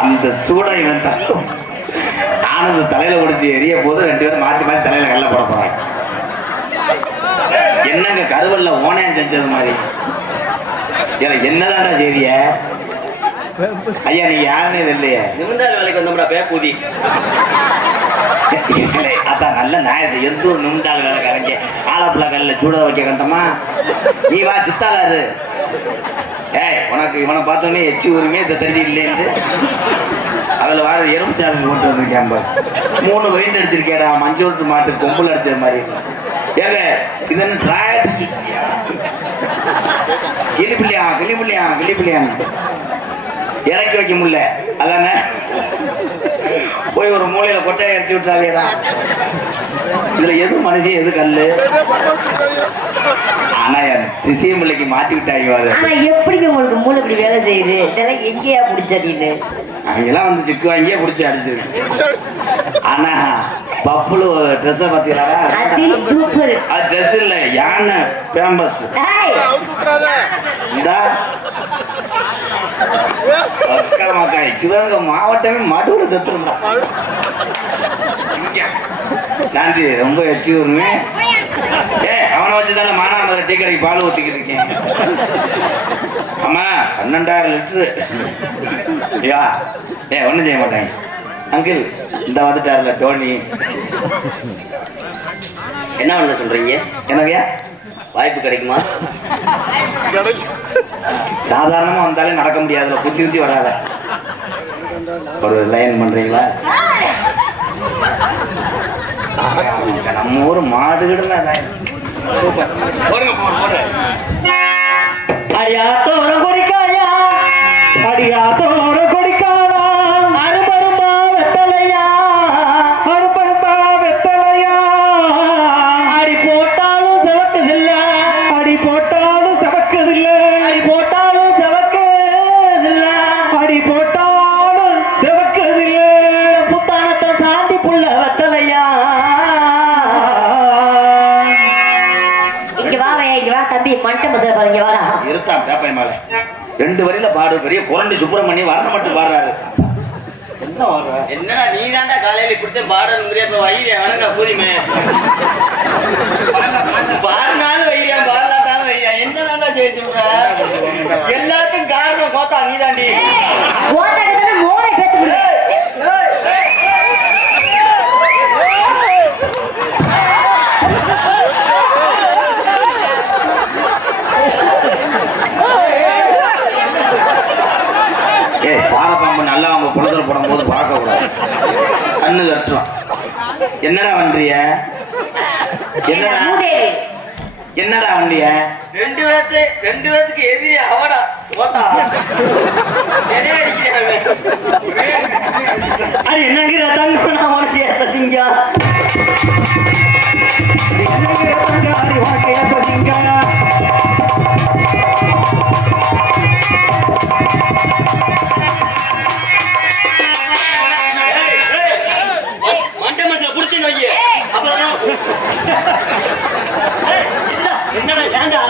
அந்த சூடை இவன் ஆனந்த தலையில ஒடிச்சு எரிய போது 2 பேரும் மாத்தி மாத்தி தலையில கல்ல போட போறாங்க. என்னங்க கருவல்ல ஓனையம் செஞ்சது மாதிரி என்னதான செய்திய ஐயா நீ யாருன்னு இல்லையே நிமிந்தால் வேலைக்கு வந்தோம்டா பேப்பூதி அதான் நல்ல நாயத்தை எந்த ஒரு நிமிந்தாள் வேலைக்காரங்க ஆலப்புள்ள கல்ல சூட வைக்க கண்டமா நீ வா சித்தாளாரு ஏய் உனக்கு இவனை பார்த்தோன்னே எச்சி ஊருமே இந்த தண்ணி இல்லைன்னு அதுல வர எறும்புச்சாலை கொண்டு வந்திருக்கேன் 3 வயிறு அடிச்சிருக்கேடா மஞ்சள் மாட்டு கொம்புல அடிச்ச மாதிரி ஏங்க இது என்ன கிளிப்பிள்ளையா இறக்கி வைக்க முடியல அதானே போய் ஒரு மூலையில கொட்டையை இறச்சி விட்டாலேடா இதுல எது மனுஷன் எது கல்லு ஆனா சிசியம் பிள்ளைக்கு மாட்டி விட்டாங்க. ஆனா எப்படி உங்களுக்கு மூளை இப்படி வேலை செய்யுது இதெல்லாம் எங்கேயா பிடிச்சடின்னு அவங்கெல்லாம் வந்து சிக்கு வாங்கியே பிடிச்சி அடிச்சிருக்கு. ஆனா பப்புளு ட்ரெஸ்ஸை பார்த்தீங்களா அது ட்ரெஸ் இல்ல யானை பேம்பஸ் மக்களமாக்காய் சிவகங்கை மாவட்டமே மடுவுல செத்துருந்தா சாந்தி ரொம்ப எச்சி வருமே. அவனை வச்சுதானே மானாமதுரை டீ கடைக்கு பால் ஊத்திக்கிட்டு இருக்கேன். ஆமா 12,000 லிட்டரு ஒன்றும் செய்ய மாட்டாங்க. அங்கிள் இந்த வந்துட்டார்ல டோனி என்ன பண்ண சொல்றீங்க? என்னவையா வாய்ப்பு கிடைக்குமா? சாதாரணமா வந்தாலே நடக்க முடியாதுல குத்தி குத்தி வராத ஒரு லைன் பண்றீங்களா? நம்ம ஊர் மாடுகிடல அடியா தோற கொடிக்காயா அடியா தோற கொடிக்காயா அருபரும்பா வெத்தலையா அருபரும்பா வெத்தலையா அடி போட்டாலும் செவக்குதில்ல அடி போட்டாலும் செவக்குதில்ல அடி போட்டாலும் செவக்குதில்ல அடி போட்டாலும் செவக்குதில்ல புத்தானத்தை சாந்தி புள்ள வெத்தலையா. ரெண்டு வரையில பாடு பெரிய குரண்டி சுப்பிரமணியம் வர்ணம் மட்டும் பாடுறாரு. என்னடா நீ தாண்டா காலையில இப்படி பாடணும் வைரியா வேணா பூதிமே பாடினாலும் வைரியா பாடலாட்டாலும் வைரியா என்னதான்டா செய்ய சொல்ற? எல்லாத்துக்கும் காரணம் கோத்தா நீ தாண்டி. நல்லா அவங்க குளத்துல போடும் போது பார்க்க கூடாது கண்ணு கட்டுறோம். என்னடா வண்டிய என்னடா வண்டிய 2 பேத்துக்கு எதிரி அவடா அது என்னங்கிற தங்க உனக்கு ஏத்தீங்க என்னடா ஏண்டா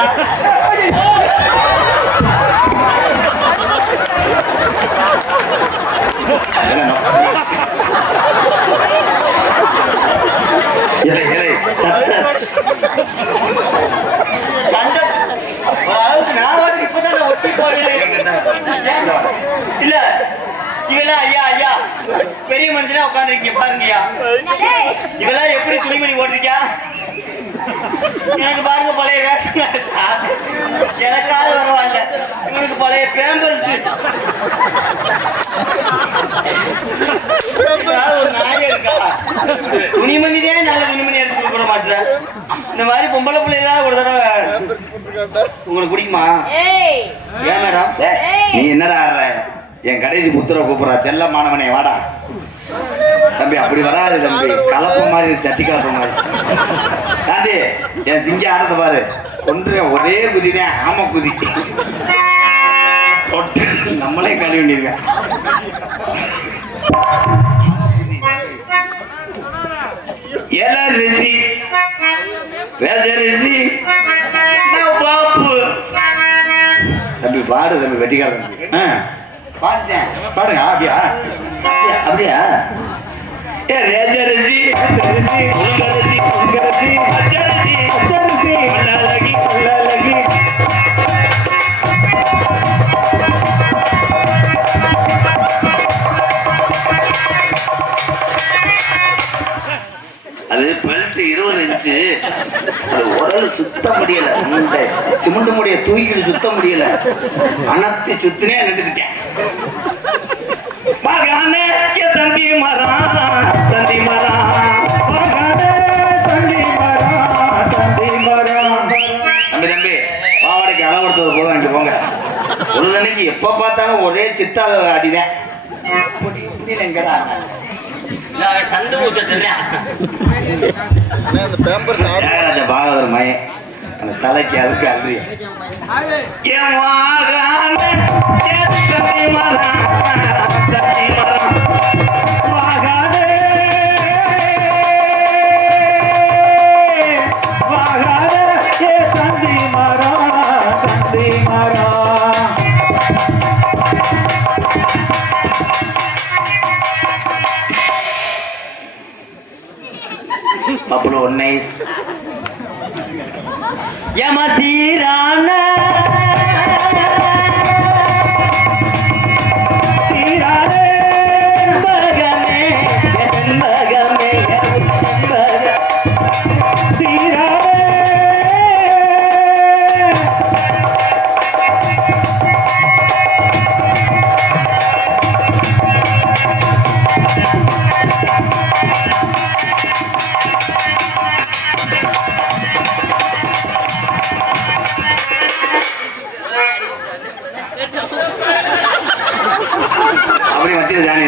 இல்ல இவெல்லாம் ஐயா ஐயா பெரிய மனுஷனா உட்காந்துருக்கீங்க பாருங்கய்யா. இவெல்லாம் எப்படி துணிமணி போட்டிருக்கியா? எனக்கு பாருங்க பழைய ரேஷன் எனக்காவது வரவாங்க இவனுக்கு பழைய பேம்பர்ஸ் ஒரு நாய இருக்கா துணிமணிதே நல்ல துணிமணி எடுத்து போட மாட்டேன். இந்த மாதிரி பொம்பளை பிள்ளைதான் ஒரு தடவை உங்களுக்கு பிடிக்குமா? ஏன் மேடம் நீ என்னடா ஆடுற? என் கடைசி புத்திர கூப்பிடுறா செல்ல மாணவனே வாடா தம்பி. அப்படி வராது தம்பி, கலப்ப மாதிரி சட்டி கலப்ப மாதிரி. தாண்டி என் சிங்க ஆடுறத பாரு ஒன்று ஒரே குதிதான் ஆம குதி நம்மளே கழுவி வேண்டியிருக்கேன். தம்பி பாடு தம்பி வெட்டிக்கார பாட்டுட்டேன். பாடுங்க. அப்படியா? அப்படியா? ஏ ரேஜரிசி ரேஜரிசி உங்கரசி உங்கரசி அச்சரிசி அச்சரிசி மல்லலகி மல்லலகி. அது பெல்ட் 20 இன்ச்சு. அது உடல் சுத்த முடியல. சிமெண்ட் முடிய தூக்கி சுத்த முடியல. அனத்தி சுத்தினே நின்றுட்டேன். மகானே தந்தி மரம் தந்தி மரம் மகானே தந்தி மரம் தந்தி மரம். தம்பி தம்பி பாவாடைக்கு அளவு கொடுத்தது போக வேண்டிய போங்க. ஒரு தண்ணிக்கு எப்ப பார்த்தாலும் ஒரே சித்தாத அடிதான். எங்கடா சந்து பூச தெரியும். தியாகராஜ பாகவதர் மயன் அந்த தலைக்கு அதுக்கு அல்றிய Pablo Nice யமசீரான சீரானே மகனே என் மகனே சீரானே. அப்படி மத்திய ஜானி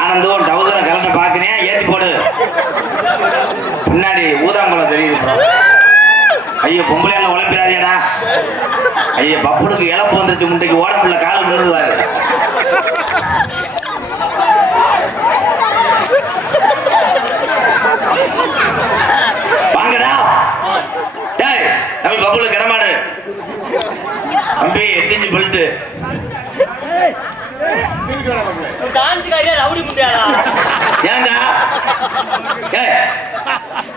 ஆனந்தம் டவுசரை கலண்ட பாக்குறேன். ஏற்றி போடு. பின்னாடி ஊதாம்பலம் தெரியுது. ஐயோ பொம்பளையால உழைப்பிடாதியடா. ஐயோ பப்புனுக்கு இழப்பு வந்துருச்சு. முண்டைக்கு ஓட முடியல. காலம் விழுந்துவாரு. வாங்கடா. டேய் தம்பி பப்புனுக்கு இடமாடு. தம்பி 8 இன்ச்சு பெல்ட். டான்ஸ்காரியா ரவுடி முட்டையாடா. ஏன்டா? ஏய்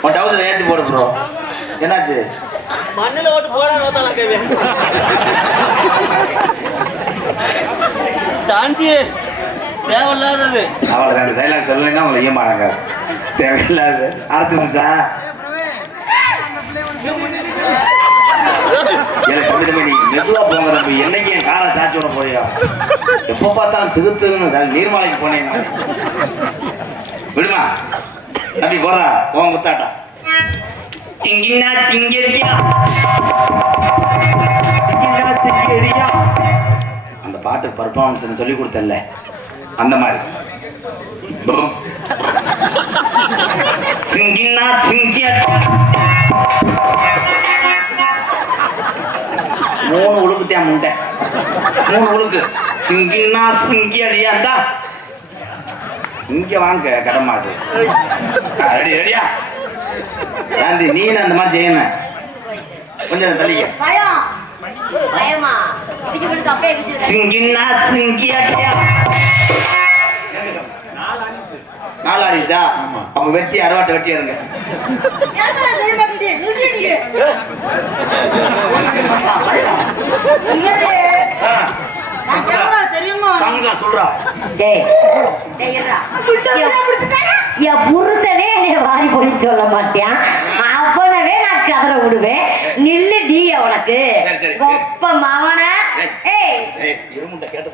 உன் டவுசர் ஏற்றி போடு ப்ரோ. என்னாச்சு? மண்ணில் ஓட்டு போடா நோத்தாலாம் கேள்வி. டான்ஸு தேவையில்லாதது. அவளை அந்த டைலாக் சொல்லலைன்னா அவங்களை ஏமாறாங்க. தேவையில்லாது அரைச்சு முடிச்சா எனக்கு தம்பி தம்பி நீ மெதுவா போங்க தம்பி. என்னைக்கு என் காரை சாச்சி விட போறியா? எப்போ பார்த்தாலும் திகுத்துன்னு நீர்மலைக்கு போனேன். விடுமா தம்பி போறா போங்க முத்தாட்டா. சிங்கினா சிங்கடியா சிங்கினா சிங்கடியா. அந்த பாட்டு பர்ஃபார்மன்ஸ் சொல்லி கொடுத்தல அந்த மாதிரி. சிங்கினா சிங்கியா 3 உழுக்குத்தியா முண்டை. 3 உழுக்கு. சிங்கினா சிங்கி அடியாண்டா. இங்க வாங்க கடமாது. ரெடி ரெடியா காந்தி நீ அந்த மாதிரி செய்யணும். கொஞ்சம் தள்ளிக்க. பயமா சிங்கினா சிங்கி அடியா. 4 அடிச்சா அவங்க வெட்டி அறுவாட்டை வெட்டி இருங்க. சொல்றா என் புருஷனே என்னை வாரி போய் சொல்ல மாட்டேன். அவனவே நான் கதற விடுவேன். நில்லு டி அவனுக்கு கொப்ப மவன. இருமுட்டை கேட்டு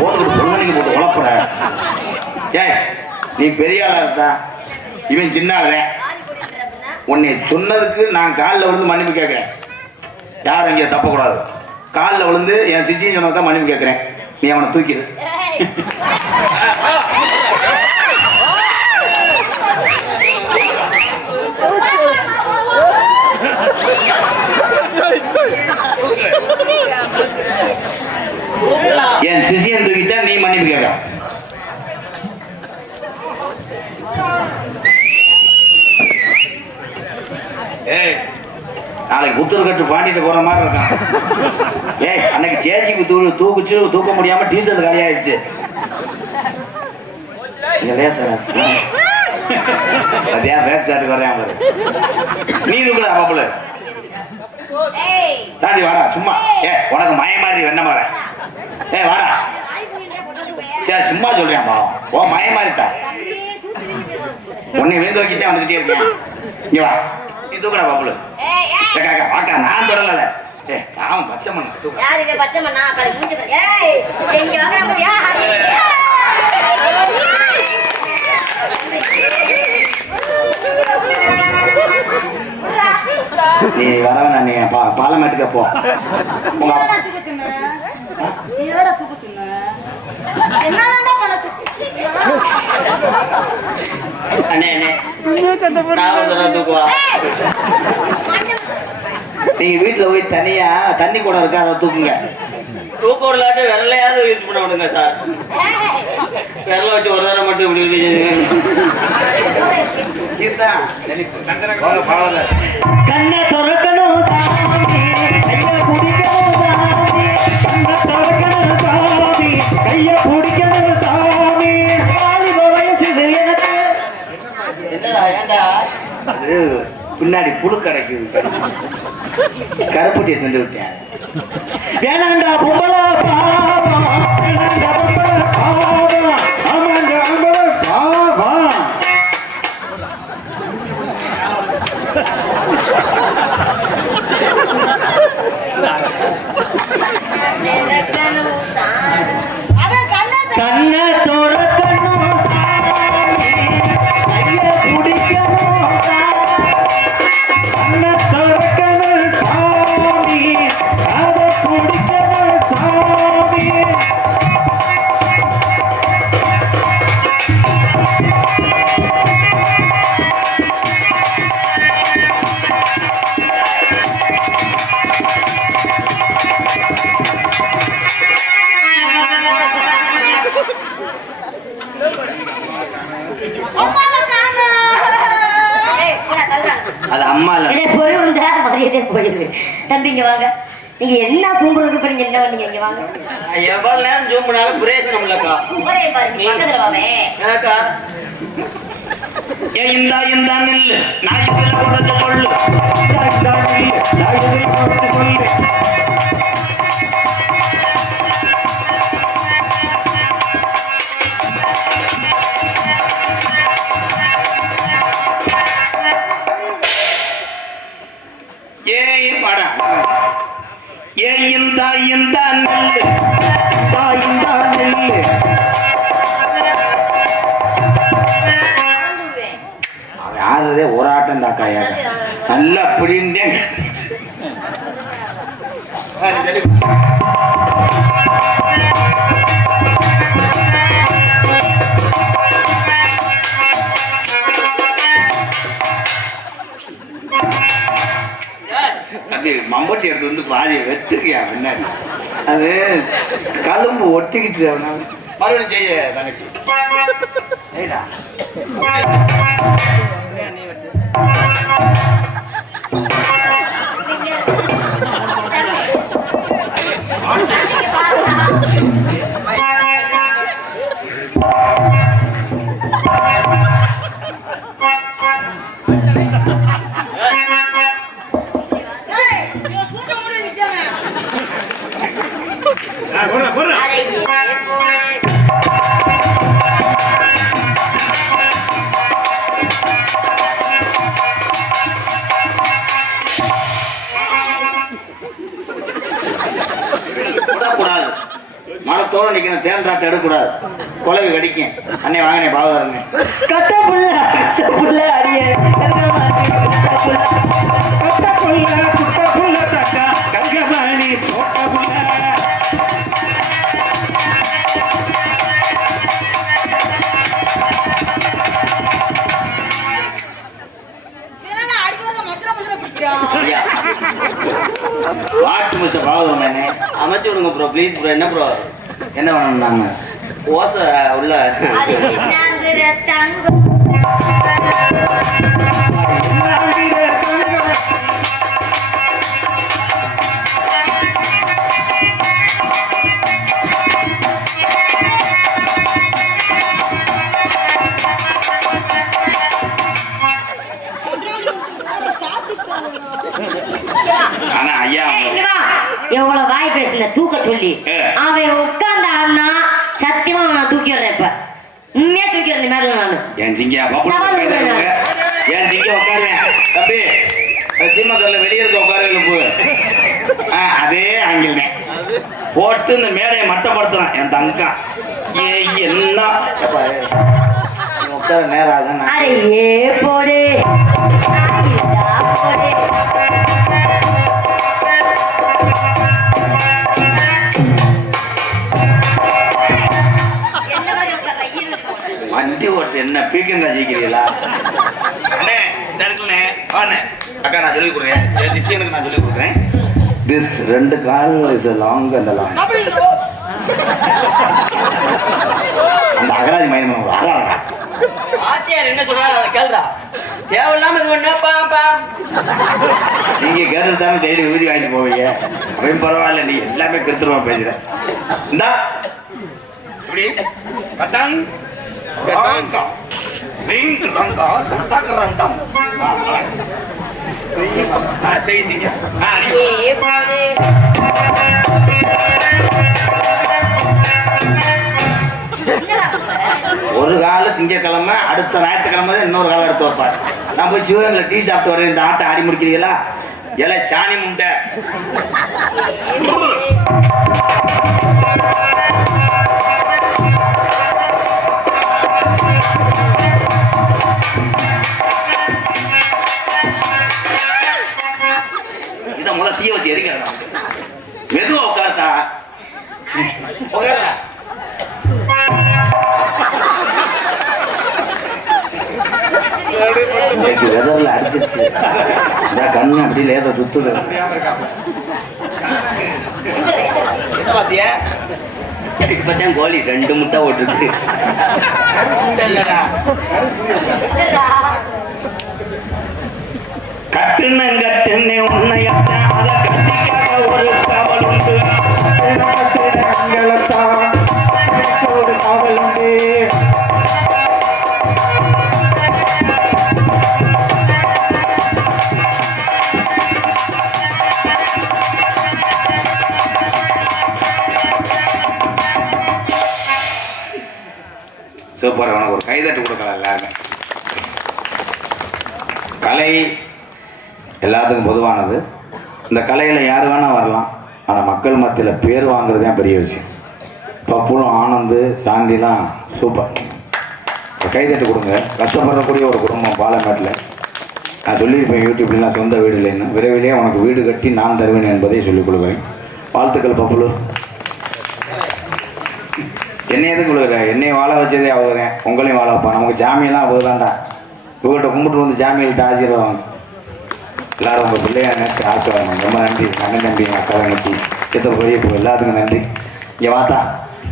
போட்டு போட்டு உழப்புற. ஏய் நீ பெரிய ஆளா இருந்தா இவன் சின்ன ஆளுதான். உன்னை சொன்னதுக்கு நான் காலில் விழுந்து மன்னிப்பு கேட்கிறேன். யாரும் இங்கே தப்பக்கூடாது. காலில் விழுந்து என் சிச்சின்னு சொன்னதான் மன்னிப்பு கேட்கிறேன். நீ அவனை தூக்கிடு. என் சிசியன் தூக்கிட்டா நீ மன்னிப்பு கேட்க. ஏய் நாளைக்கு புத்தூர் கட்டு பாண்டிட்டு போற மாதிரி இருக்கான். ஏய் அன்னைக்கு ஜேசிபி தூக்குச்சு தூக்க முடியாம டீசல் காலியாயிடுச்சு. அதே பேக் சாட்டுக்கு வரையா பாரு. நீ தூக்குடா பாப்புல தாண்டி வாடா சும்மா. உனக்கு மய மாதிரி வெண்ண மாற. வாடா சரி சும்மா சொல்றேன் பாவம். ஓ மய மாதிரிட்டா உன்னை விழுந்து வைக்கிட்டே வந்துகிட்டே இருக்கேன். இங்க வா நீ தூக்குடா பாப்புல. வாக்கா நான் தொடரல. அவன் பச்சை மண்ணா பச்சை மண்ணா இங்க வாங்க பாத்தியா. நீ வரவனா நீ பார்லமெண்ட்டுக்கு போ. நீங்க வீட்டுல போய் தனியா தண்ணி கூட இருக்கா அதை தூக்குங்க. தூக்க விடலாட்டு விரலையாவது யூஸ் பண்ண விடுங்க சார். விரல வச்சு ஒரு தடவை மட்டும் இப்படி கண்ணை திறக்கணும் சாமி, கையை பிடிக்கணும் சாமி. கண்ணை திறக்கணும் சாமி, கையை பிடிக்கணும் சாமி. வாலிப வயசுது எனக்கு. என்னடா ஏண்டா அது பின்னாடி புழு கிடைக்குது. கருப்பட்டியை தந்து விட்டேன். வேணாண்டா பொம்பளை பாவம், வேணாண்டா பொம்பளை பாவம், ஆமாண்டா பொம்பளை பாவம். கண்ணை திறக்கணும் சாமி, கையை பிடிக்கணும் சாமி. கண்ணை திறக்கணும் சாமி, அதை பிடிக்கணும் சாமி. அது அம்மா இல்ல. போயிருக்கு தம்பிங்க வாங்க. நீங்க என்ன சூம்புறது போறீங்க என்ன பண்ணீங்க இங்க வாங்க. எவ்வளவு நேரம் ஜூம் பண்ணாலும் பிரயோஜனம் இல்லக்கா. ஊரே பாருங்க பக்கத்துல வாவே. எனக்கா இந்த நெல்லு நான் இதுல கொடுத்து சொல்லு. இந்த நெல்லு நான் இதுல கொடுத்து சொல்லு. இந்த நெல்லு நெல்லு ஆறுதே ஒரு ஆட்டம் தாக்காயா நல்ல அப்படின்னு மம்பட்டி எடுத்து வந்து பாதியை வெட்டுக்கியா பின்னாடி. அது கலும்பு ஒட்டிக்கிட்டு மறுபடியும் செய்ய தங்கச்சி. நீ வெட்டு. மரத்தோட நிக்கணும். தேன் சாட்டை எடுக்கக்கூடாது. குலவி கடிக்கும். அன்னை வாங்கினே பாவதாருங்க. கட்ட புள்ள அடிய கட்ட புள்ள தக்கா கங்கமணி போட்ட புள்ள. வாட்டு மிஸ் பாவதாருங்க. அமைச்சு விடுங்க ப்ரோ ப்ளீஸ் ப்ரோ. என்ன ப்ரோ என்ன பண்ணணும் நாங்க ஓசை உள்ள ஆனா ஐயா ஏய், இங்க வா. எவ்வளவு வாய் பேசுன தூக்க சொல்லி அவன் உட்கார்ந்தான்னா சத்தியமா நான் தூக்கிடுறேன் இப்ப உண்மையா தூக்கிடுறேன் இந்த மாதிரி நானு என் ஜிங்கியா சவால் விடுறேன். என் ஜிங்கியா உட்காருவேன் தம்பி சீமக்கல்ல வெளியே இருக்க உட்காரு அதே ஆங்கிலமே போட்டு இந்த மேடையை மட்டப்படுத்துறான் என் தங்கம் எல்லாம் உட்கார நேரம் ஆகுது. அட ஏ போடு ஆயிடா போடு. வண்டி ஓட்டு என்ன பீக்கங்கா ஜெயிக்கிறீங்களா அண்ணே இந்த இருக்குண்ணே வாண்ணே அக்கா நான் சொல்லி கொடுக்குறேன் என் சிஷியனுக்கு நான் சொல்லி கொடுக்குறேன் திஸ் 2 கால் இஸ் லாங் அந்த லாங் அந்த அகராஜ் மையம் ஆத்தியார் என்ன சொல்றாரு அதை கேள்றா தேவையில்லாம இது பண்ணா பா நீங்க கேட்டு தானே டெய்லி ஊதி வாங்கிட்டு போவீங்க அப்படின்னு பரவாயில்ல நீ எல்லாமே கருத்துருவா பேசுற இந்தா இப்படி கட்டாங் கட்டாங் ரிங் ரங்கா தட்டகரண்டம் செய்யுங்க ஏ போடு. ஒரு கால திங்கக்கிழமை அடுத்த ஞாயிற்றுக்கிழமை தான் இன்னொரு காலம் எடுத்து வைப்பார் நான் போய் சிவகங்கையில் டீ சாப்பிட்டு வரேன் இந்த ஆட்டை ஆடி முடிக்கிறீங்களா இலை சாணி முண்டை இதை முதல்ல தீய வச்சு எரிக்கிறேன் மெதுவா உட்கார்த்தா உட்கார்றா இன்னைக்கு வெதர்ல அடிச்சிருச்சு இந்த கண்ணு அப்படி லேசா சுத்துது பாத்தியா இப்பதான் கோழி 2 முட்டை ஓட்டுருக்கு கட்டுன்னு உன்னையத்தான் அதை கட்டிக்காக ஒரு காவல் உண்டு ஒரு காவல் உண்டு சூப்பர் உனக்கு ஒரு கைதட்டு கொடுக்கலாம் எல்லாருமே கலை எல்லாத்துக்கும் பொதுவானது இந்த கலையில் யார் வேணால் வரலாம் ஆனால் மக்கள் மத்தியில் பேர் வாங்குறது தான் பெரிய விஷயம் பப்புலும் ஆனந்து சாந்திலாம் சூப்பர் கைதட்டு கொடுங்க கஷ்டப்படக்கூடிய ஒரு குடும்பம் பாலமேட்டில் நான் சொல்லியிருப்பேன் யூடியூப்லாம் சொந்த வீடு இல்லைன்னு விரைவிலேயே உனக்கு வீடு கட்டி நான் தருவேன் என்பதை சொல்லிக் கொடுக்குறேன் வாழ்த்துக்கள் பப்புலு என்னை எதுக்கு கொடுக்குற என்னை வாழ வச்சதே அவங்கதான் உங்களையும் வாழ வைப்பான் நமக்கு ஜாமியெல்லாம் அவங்கதான்டா இவங்கள்ட்ட கும்பிட்டு வந்து ஜாமியல்கிட்ட ஆசீர்வாதம் எல்லாரும் உங்கள் பிள்ளையா நினைச்சு ஆசீர்வாதம் ரொம்ப நன்றி அண்ணன் தம்பி அக்கா நினைச்சி எத்தனை பெரிய எல்லாத்துக்கும் நன்றி இங்கே வாத்தா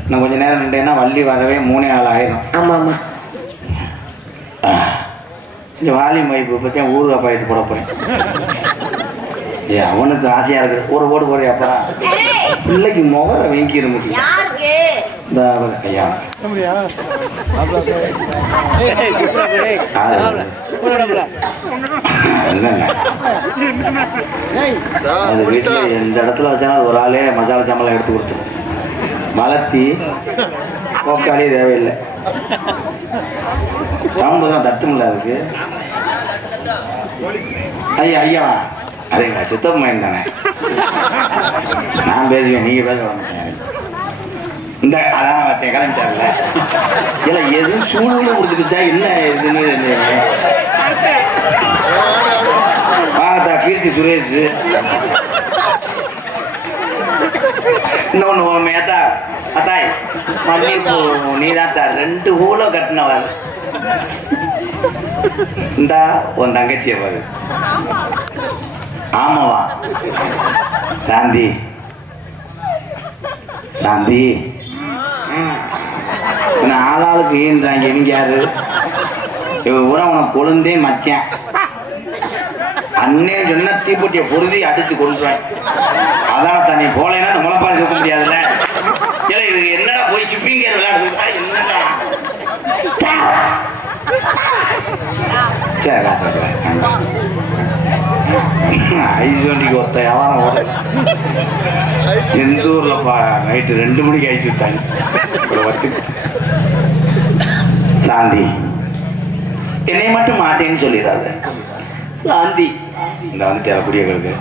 இன்னும் கொஞ்சம் நேரம் நின்றேன்னா வள்ளி வரவே 3 நாள் ஆயிடும் ஆமா ஆமா இந்த வாலியம் வைப்பு பற்றி ஊருக்கு பாயிட்டு போட போகிறேன் ஏ அவனுக்கு ஆசையாக இருக்குது ஒரு ஓடு போடுறியா அப்பா பிள்ளைக்கு முகரை வெங்கி இருந்துச்சு இந்த ஐயா அது வீட்டில் எந்த இடத்துல வச்சாலும் ஒரு ஆளே மசாலா சாம்பலாம் எடுத்து கொடுத்துரும் வளர்த்தி போக்காலே தேவையில்லை சாம்பு தான் தட்டுமில்ல அதுக்கு ஐயா ஐயா அதேங்க சித்தப்பமையன் தானே நான் பேசுவேன் நீங்கள் பேச மாட்டேன் இந்த அதான் பார்த்தேன் கிளம்பிட்டார்ல இல்லை எதுவும் சூடு கொடுத்துக்கிச்சா என்ன இதுன்னு பார்த்தா கீர்த்தி சுரேஷ் இன்னொன்று மேத்தா அத்தாய் மல்லிகைப்பூ நீ தான் தா 2 ஊழ கட்டினவர் இந்தா உன் தங்கச்சியை பாரு ஆமாவா சாந்தி சாந்தி ஆளாளுக்கு ஈன்றாங்க இவங்க யாரு இவ ஊரா உனக்கு கொழுந்தே மச்சான் அண்ணே சொன்ன தீப்பொட்டியை பொருதி அடிச்சு கொண்டுருவேன் அதான் தண்ணி போலேன்னா இந்த முளைப்பாடு தூக்க முடியாதுல்ல இல்லை இது என்னடா போய் சிப்பிங்க விளையாடுறா என்னடா சரி ஐஸ் வண்டிக்கு ஒருத்த வியாபாரம் ஓட எந்த ஊர்லப்பா நைட்டு 2 மணிக்கு ஐஸ் விட்டாங்க இவ்வளோ வச்சு சாந்தி என்னை மட்டும் மாட்டேன்னு சொல்லிடாத சாந்தி இந்த வந்துட்டு குடியர்களுக்கு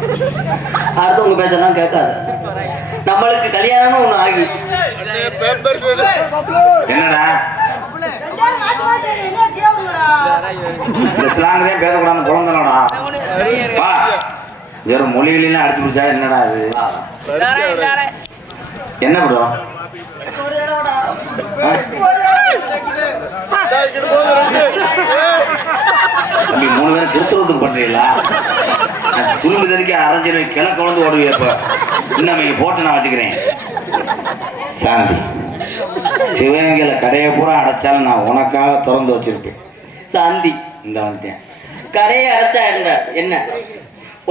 அடுத்தவங்க பேச்செல்லாம் கேட்காது. நம்மளுக்கு கல்யாணமும் ஒண்ணு ஆகி என்னடா இந்த ஸ்லாங் தான் பேசக்கூடாது குழந்தனோடா வா வேற மொழிகளெல்லாம் அடிச்சு பிடிச்சா என்னடா அது என்ன ப்ரோ தம்பி 3 பேரும் திருத்துறதுக்கு பண்றீங்களா குடும்ப தறிக்க அரைஞ்சிரு கிழக்க வந்து ஓடுவீங்க இப்ப இன்னும் நீங்க போட்டு நான் வச்சுக்கிறேன் சாந்தி சிவகங்கையில கடையை பூரா அடைச்சாலும் நான் உனக்காக திறந்து வச்சிருப்பேன் சாந்தி இந்த வந்துட்டேன் கடையை அடைச்சா இருந்தா என்ன,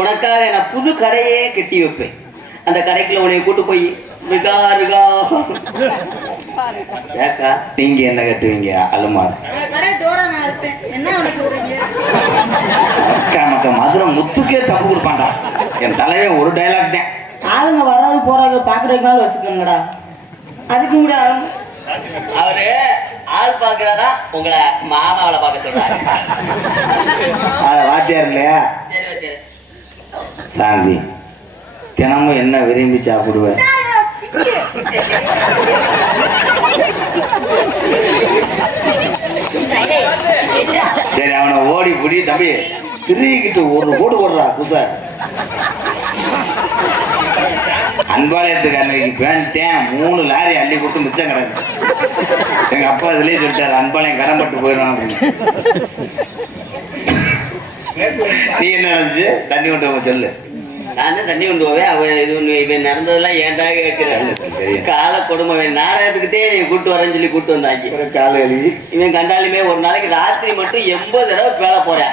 உனக்காக நான் புது கடையே கட்டி வைப்பேன். அந்த கடைக்குள்ள உன்னை கூட்டு போய் ரிகா ரிகா ஏக்கா நீங்க என்ன கட்டுவீங்க அலுமார் அக்கா மக்க மதுரை முத்துக்கே தப்பு கொடுப்பான்டா என் தலைவே ஒரு டைலாக் தான் ஆளுங்க வராது போறாங்க பாக்குறதுனால வச்சுக்கோங்கடா அதுக்கு முடியாது. அவரு ஆள் பாக்குறாரா உங்களை மாமாவில பாக்க சொல்றாரு. வாத்தியார் இல்லையா சாந்தி தினமும் என்ன விரும்பி சாப்பிடுவேன் சரி அவனை ஓடி புடி தம்பி திருக்கிட்டு ஒரு கோடு போடுறா புதுச அன்பாளையத்துக்கு அன்னைக்கு பேன்ட்டேன் 3 லாரி அள்ளி கொடுத்து மிச்சம் கிடக்கு எங்க அப்பா இதுலயே சொல்லிட்டாரு அன்பாளையம் கடன்பட்டு போயிடும் அப்படின்னு நீ என்ன நினைச்சு தண்ணி கொண்டு சொல்லு நான் தான் தண்ணி கொண்டு போவேன். அவன் இது இவன் நடந்ததெல்லாம் ஏன்டா கேட்கிறேன். காலை கொடுமை நாடகத்துக்கிட்டே நீ கூட்டு வரேன்னு சொல்லி கூட்டு வந்தாங்க. காலை எழுதி இவன் கண்டாலுமே ஒரு நாளைக்கு ராத்திரி மட்டும் 80 தடவை வேலை போறேன்.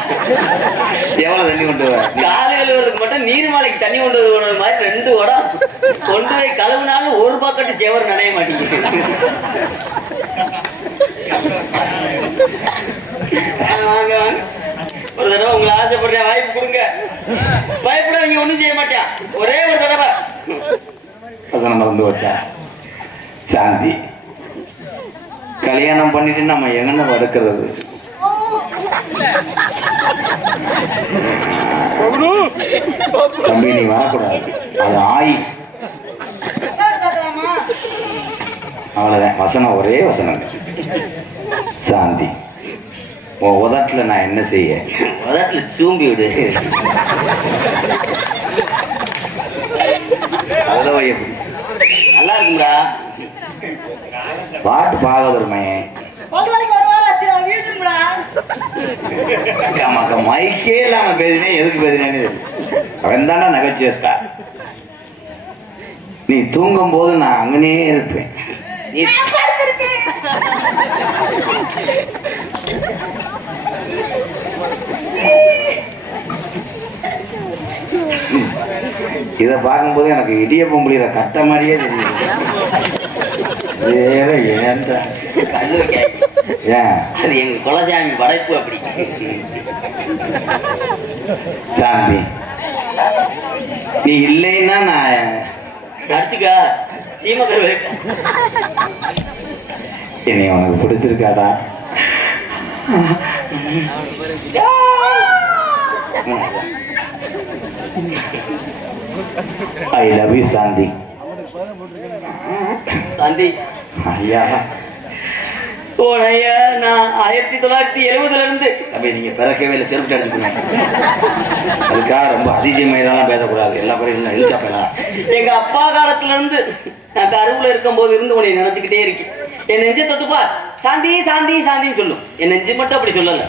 எவ்வளவு தண்ணி கொண்டு வர காலை கழுவுறதுக்கு மட்டும் நீர்மலைக்கு தண்ணி கொண்டு வர மாதிரி 2 உடம் கொண்டு போய் கழுவுனாலும் ஒரு பக்கெட்டு செவர் நனைய மாட்டேங்குது. ஒரு தடவை உங்களை ஆசைப்படுற வாய்ப்பு கொடுங்க. பயப்படாதீங்க, ஒண்ணும் செய்ய மாட்டேன். ஒரே ஒரு தடவை வசனம் மறந்து வச்சா சாந்தி கல்யாணம் பண்ணிட்டு நம்ம எங்கன்னு வடுக்கிறது தம்பி நீ வரக்கூடாது அது ஆயி அவ்வளவுதான் வசனம் ஒரே வசனம் சாந்தி உன் உதட்டுல நான் என்ன செய்ய உதட்டுல சூம்பி விடு. நல்லா இருக்கும்டா பாட்டு பாகவதர்மே மைக்கே இல்லாம பேசினேன் எதுக்கு பேசினேன்னு அவன் தாண்டா நகைச்சுவை ஸ்டார் நீ தூங்கும் போது நான் அங்கனே இருப்பேன் இதை பார்க்கும்போது எனக்கு இடியப்பம் புளியில கட்ட மாதிரியே தெரியும். வேற ஏன்டா ஏன் அது எங்க குலசாமி படைப்பு அப்படி. சாந்தி நீ இல்லைன்னா நான் அடிச்சுக்க சீமக்கரு என்னை உனக்கு பிடிச்சிருக்காடா ஐ லவ் யூ சாந்தி. சாந்தி ஐயா போனையா நான் 1970 இருந்து தம்பி நீங்க பிறக்கவே இல்லை செருப்பு அடிச்சுக்கணும் அதுக்காக ரொம்ப அதிசயமாயிரம் பேசக்கூடாது எல்லா குறையும் எழுச்சா போயலாம். எங்க அப்பா காலத்துல இருந்து நான் கருவுல இருக்கும் போது இருந்து உன்னை நினைச்சுக்கிட்டே இருக்கேன். என் நெஞ்சை தொட்டுப்பா சாந்தி சாந்தி சாந்தின்னு சொல்லும். என் நெஞ்சு மட்டும் அப்படி சொல்லல.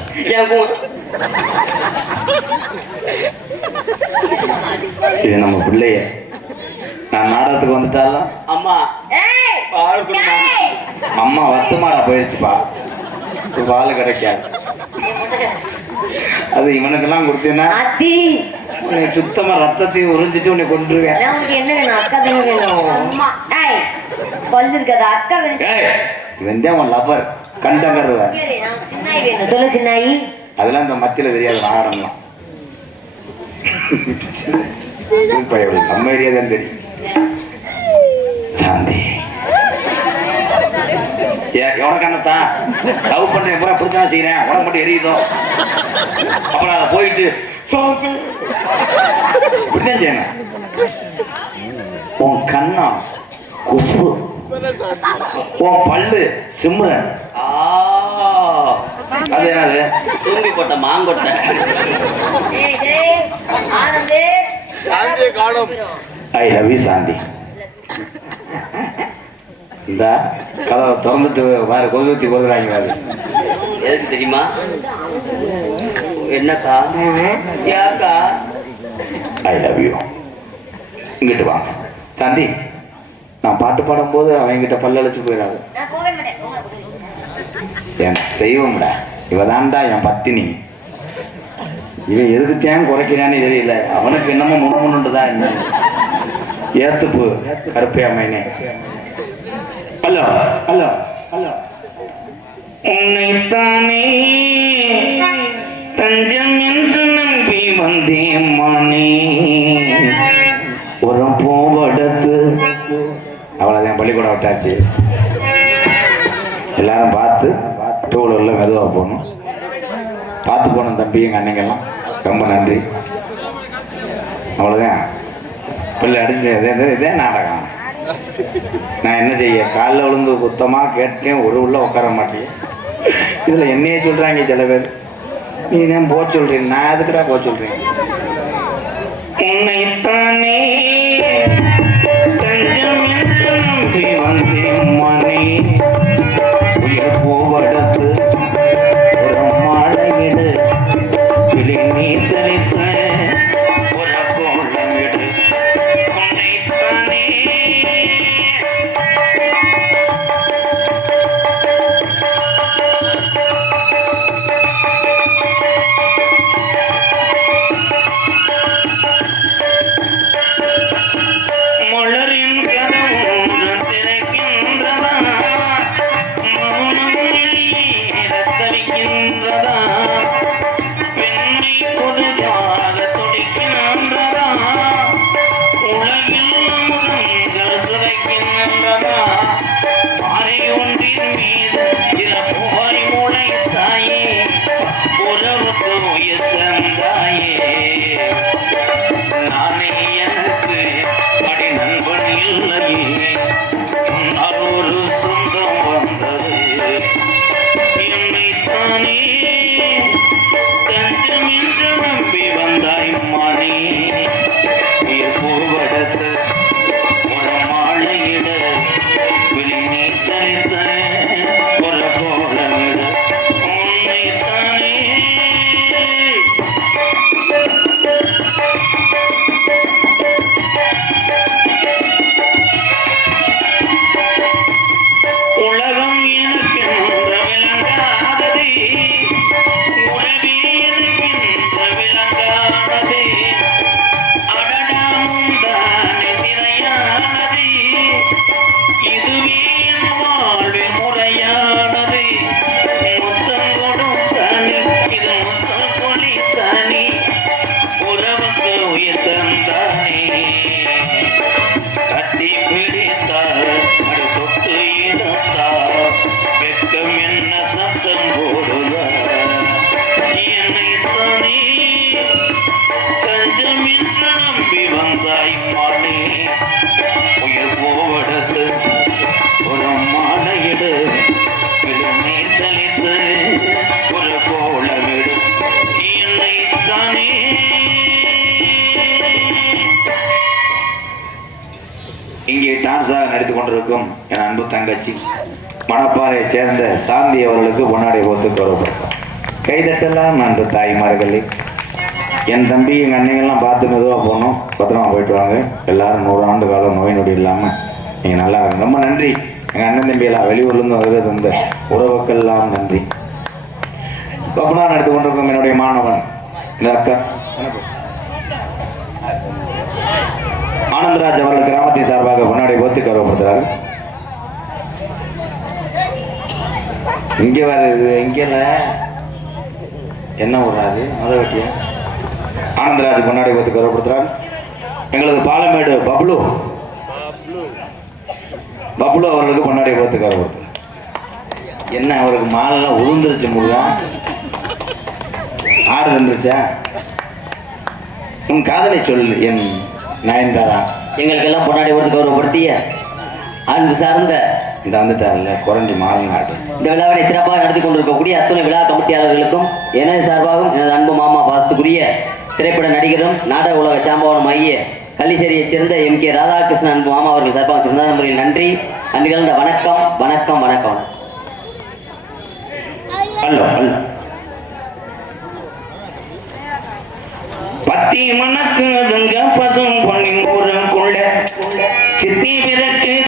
இது நம்ம பிள்ளைய நான் நாடகத்துக்கு வந்துட்டாலும் அம்மா பால் கொடுமா அம்மா வத்துமாடா போயிடுச்சுப்பா பால் கிடைக்காது அது இவனுக்கெல்லாம் கொடுத்தீங்கன்னா சுத்தமா ரத்தத்தையும் உறிஞ்சிட்டு உன்னை கொண்டுருவேன். என்ன வேணும் அக்கா தானே வேணும் பல்லு இருக்காது அக்கா வேணும். இவன் தான் உன் லவர் கண்டங்கருவ சின்னாயி வேணும் சொல்லு சின்னாயி அதெல்லாம் இந்த மத்தியில தெரியாது நாடகம்லாம் நம்ம ஏரியா தான் தெரியும். சாந்தி உனக்கு என்னத்தான் லவ் பண்றேன் பூரா பிடிச்சா செய்யறேன், உனக்கு மட்டும் எரியுதோ? அப்புறம் அதை போயிட்டு இப்படிதான் செய்யணும். உன் கண்ணா குஷ்பு, உன் பல்லு சிம்ரன். அது என்னது? தூங்கி போட்ட மாங்கொட்டை. ஐ லவ் யூ சாந்தி. இந்த கதவை திறந்துட்டு வேற கொசுத்தி கொடுக்குறாங்க. எதுக்கு தெரியுமா? என்னக்கா? யாக்கா? I love you. இங்கிட்டு வாங்க சாந்தி. நான் பாட்டு பாடும்போது அவங்கிட்ட பல்லழிச்சு போயிடாது. என் தெய்வம்டா, இவதான்டா என் பத்தினி. இவன் எதுக்குத்தான் குறைக்கிறான்னு தெரியல. அவனுக்கு என்னமோ முன்னுண்டுதான் என்ன ஏத்துப்பு கருப்பே அம்மைனே. Hello hello hello. உன்னைத்தானே தஞ்சம் என்று நம்பி வந்தேன் மானே, ஒரு போவடத்து. அவ்வளோதான், பள்ளிக்கூடம் விட்டாச்சு. எல்லாரும் பார்த்து டூவீலரில் மெதுவாக போகணும். பார்த்து போகணும் தம்பி, எங்கள் அன்னைக்கெல்லாம் ரொம்ப நன்றி. அவ்வளோதான். பிள்ளை அடிச்சு இதே நாடகம். நான் என்ன செய்ய, காலில் விழுந்து குத்தமாக கேட்டேன், ஒரு உள்ள உட்கார மாட்டேன். இதில் என்னையே சொல்கிறாங்க சில பேர். நீ தான் போக சொல்கிறீங்க, நான் எதுக்குடா போக சொல்கிறேன்? உன்னைத்தானே தஞ்சம் என்று நம்பி வந்தேன் மனே, உயிர் போவடத்து ஒரு மாலையிடு விழி நீ தரித்த ஒரு கோலமிடு. உன்னைத்தானே மலரின் கதவும் திறக்கின்றதா, மௌனம் தரிக்கின்றதா, பெண்ணை பொதுவாக துடிக்கின்றதா, உலகில் அமுதங்கள் சுரைக்கின்றதா, பாறை ஒன்றின் மீது சில புகை முளைத்தாயே, உறவுக்கு உயிர் தந்தாயே. நானே எனக்கு அடி நண்பன் இல்லையே, உன்னால் ஒரு சொந்தம் வந்தது. என்னைத்தானே தஞ்சம் என்று நம்பி வந்தாய் மானே, உயிர் போவடத்து ஒரு மாலையிட விழி நீ தரித்த ஒரு கோலமிட. உன்னைத்தானே உலகம் எனக்கென்ற விளங்காதது, உறவே எனக்கென்ற விளங்காதது, அடடாமும் தானே சிறையானது, இதுவே என் வாழ்வின் முறையானது. முத்தம் கொடுத்தானே, இது முத்தம் கொளித்தானே, உறவுக்கு உயிர் தந்தானே. கட்டி பிடித்தார் அடு தொட்டு இழுத்தார், வெட்கம் என்ன சத்தம் போடுதார். என்னைத்தானே தஞ்சம் என்று நம்பி வந்தாய் மானே, உயிர் போவடத்து ஒரு மாலையிடு விழுநீ தளித்து ஒரு கோலமிடு. என்னைத்தானே இங்கே டான்ஸாக நடித்துக் கொண்டிருக்கும் என் அன்பு தங்கச்சி மணப்பாறையை சேர்ந்த சாந்தி அவர்களுக்கு பொன்னாடை போத்து கௌரவப்படுத்தும். கைதட்டெல்லாம் அன்பு தாய்மார்களே. என் தம்பி எங்கள் அன்னைங்கெல்லாம் பார்த்து மெதுவாக போகணும், பத்திரமா போயிட்டு வாங்க. எல்லாரும் 100 ஆண்டு காலம் நோய் நொடி இல்லாமல் நீங்கள் நல்லா இருக்கும். ரொம்ப நன்றி எங்கள் அண்ணன் தம்பியெல்லாம் வெளியூர்லேருந்து வருகிறது. இந்த உறவுக்கெல்லாம் நன்றி. பப்புனா நடித்துக் கொண்டிருக்கும் என்னுடைய மாணவன் இந்த அக்கா ஆனந்தராஜ் அவர்கள் கிராமத்தின் சார்பாக பொன்னாடை போத்து கௌரவப்படுத்துறாரு. இங்கே வருது, இங்கே என்ன விடாது முதவட்டியா ஆனந்தராஜ் கொண்டாடி கொடுத்து கௌரவப்படுத்துறார். எங்களது பாலமேடு பப்ளு அவர்களுக்கு கொண்டாடி கொடுத்து கௌரவப்படுத்துறார். என்ன அவருக்கு மாலெல்லாம் உளுந்துருச்சு முருகா, ஆடு வந்துருச்சா? உன் காதலை சொல் என் நயன்தாரா. எங்களுக்கெல்லாம் பொன்னாடி கொடுத்து கௌரவப்படுத்திய அன்பு சார்ந்த இந்த வந்துட்டார்ல குரண்டி மாலன் ஆடு. இந்த விழாவினை சிறப்பாக நடத்தி கொண்டிருக்கக்கூடிய அத்துணை விழா கமிட்டியாளர்களுக்கும் எனது சார்பாகவும் எனது அன்பு மாமா பாசத்துக்குரிய திரைப்பட நடிகரும் நாடக உலக சாம்பவனும் ஆகிய கள்ளிச்சேரியைச் சேர்ந்த MK ராதாகிருஷ்ணன் அன்பு மாமா அவர்கள் சார்பாக சிறந்த முறையில் நன்றி அன்பு கலந்த வணக்கம் வணக்கம் வணக்கம். அல்ல அல்ல பத்தி மணக்குதுங்க பசும்